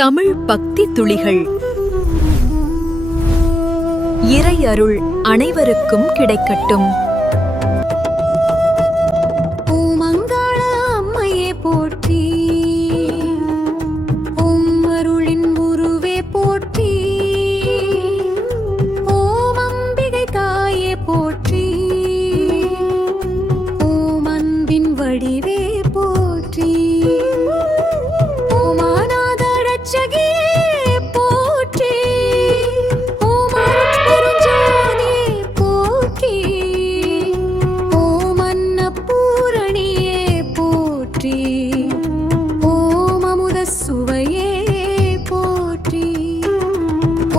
தமிழ் பக்தி துளிகள். இறை அருள் அனைவருக்கும் கிடைக்கட்டும். ஓமங்காள அம்மையே போற்றி, ஓம் அருளின் உருவே போற்றி, ஓம் அம்பிகை தாயே போற்றி, ஓம் அன்பின் வடிவே போற்றி, ஓம் அநாத ரட்சகியே போற்றி, ஓம் அருட்பெருஞ்சோதியே போற்றி, ஓம் அன்னபூரணியே போற்றி, ஓம் அமுத சுவையே போற்றி,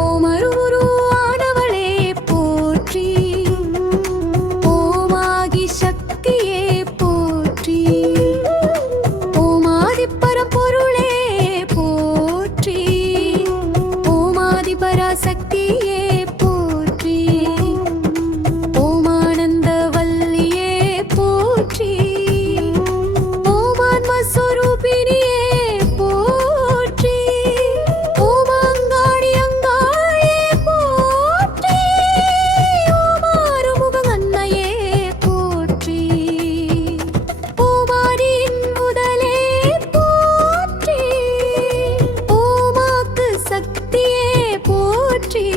ஓம் அருவுருவானவளே போற்றி, ஓம் ஆகி சக்தியே போற்றி, ஓம் ஆதிப்பரம்பொருளே போற்றி, ஓம் ஆதிபராசக்தியே போற்றி, ஓம் ஆனந்தவல்லியே போற்றி, ஓம் ஆன்மஸ்வரூபிணியே போற்றி, ஓம் அங்காடி அங்காளே போற்றி, ஓம் ஆறுமுக அன்னையே போற்றி, ஓம் ஆதியின் முதலே போற்றி, ஓம் ஆக்கு சக்தியே போற்றி,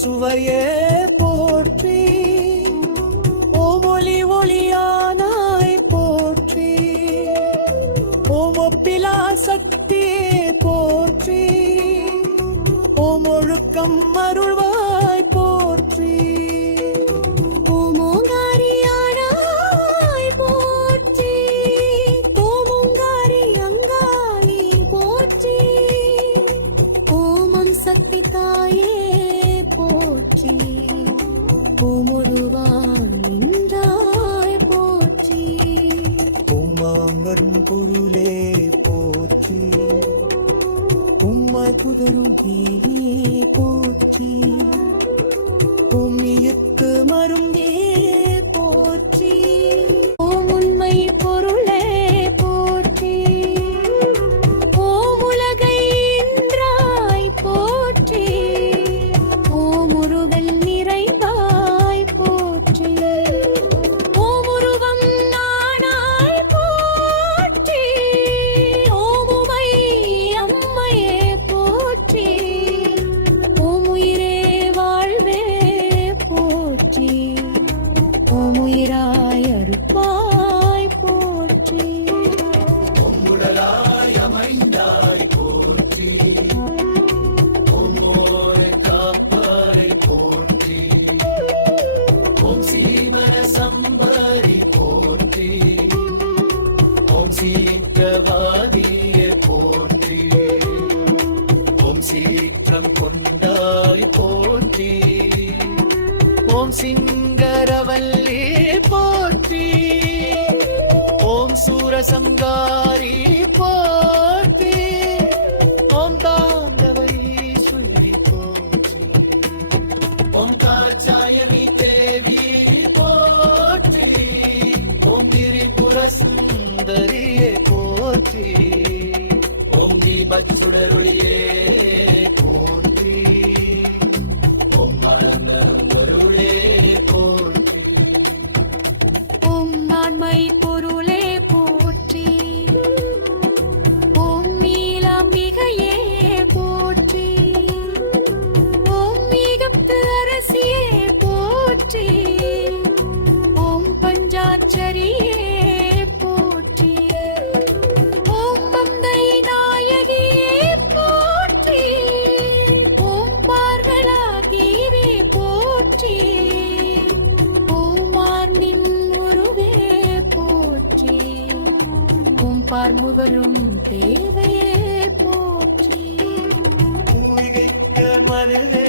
சுவையே போற்றி, ஓம் ஒளி ஒளியானாய் போற்றி, ஓம் ஒப்பிலா சக்தியே போற்றி, ஓம் ஒழுக்கம் அருள்வாய் போற்றி, ஓம் ஓங்காரியானாய் போற்றி, ஓம் ஓங்காரி அங்காளி போற்றி, ஓம் சக்தி தாயே போற்றி, ஓம் ஒருவான் நின்றாய் போற்றி, உம்மாங்கரும் பொருளே போற்றி, உம்மாய் குதரும் கீழே போற்றி, உம்மியத்து மருந்தே போற்றி, ஓம் உண்மை பொருளே போற்றி, ஓம் உலகை ஈன்றாய் போற்றி, ஓம் உருவல் நிறைவாய் போற்றி, ஓம் உருவம் நானாய் போற்றி, ஓம் உமை அம்மையே போற்றி, ஓம் உயிரே வாழ்வே போற்றி, ஓம் உயிராய் அருப்பாய் போற்றி, உடலாய் அமைந்தாய் போற்றி, ஓம் ஓரை காப்பாய் போற்றி, ஓம் சீமர சம்பரி போற்றி, ஓம் சீக்கிரவாதியே போற்றி, ஓம் சீக்கிரம் கொண்டாய் போற்றி, ஓம் சிங்கரவல்லி போற்றி, ஓம் சூரசங்காரி போற்றி, ஓம் தாண்டவை சொல்லி போற்றி, ஓம் காச்சாயணி தேவி போற்றி, ஓம் திரிபுர சுந்தரியே போற்றி, ஓம் தீபச்சுடருளியே போற்றி, ஓம் மரணம் அருளே போற்றி, ஓம் நான்மை பொருளே போற்றி, ஓம் நீலாம்பிகையே போற்றி, ஓம் மீகத்து அரசியே போற்றி, ஓம் பஞ்சாட்சரியே போற்றி, ஓம் பந்தை நாயகியே போற்றி, ஓம் பார்கலா தீவே போற்றி, ஓம் ஆர்நின் உருவே போற்றி, ஓம் பார்முகரும் தேவையே போற்றி, பூவிகைக்க மருதே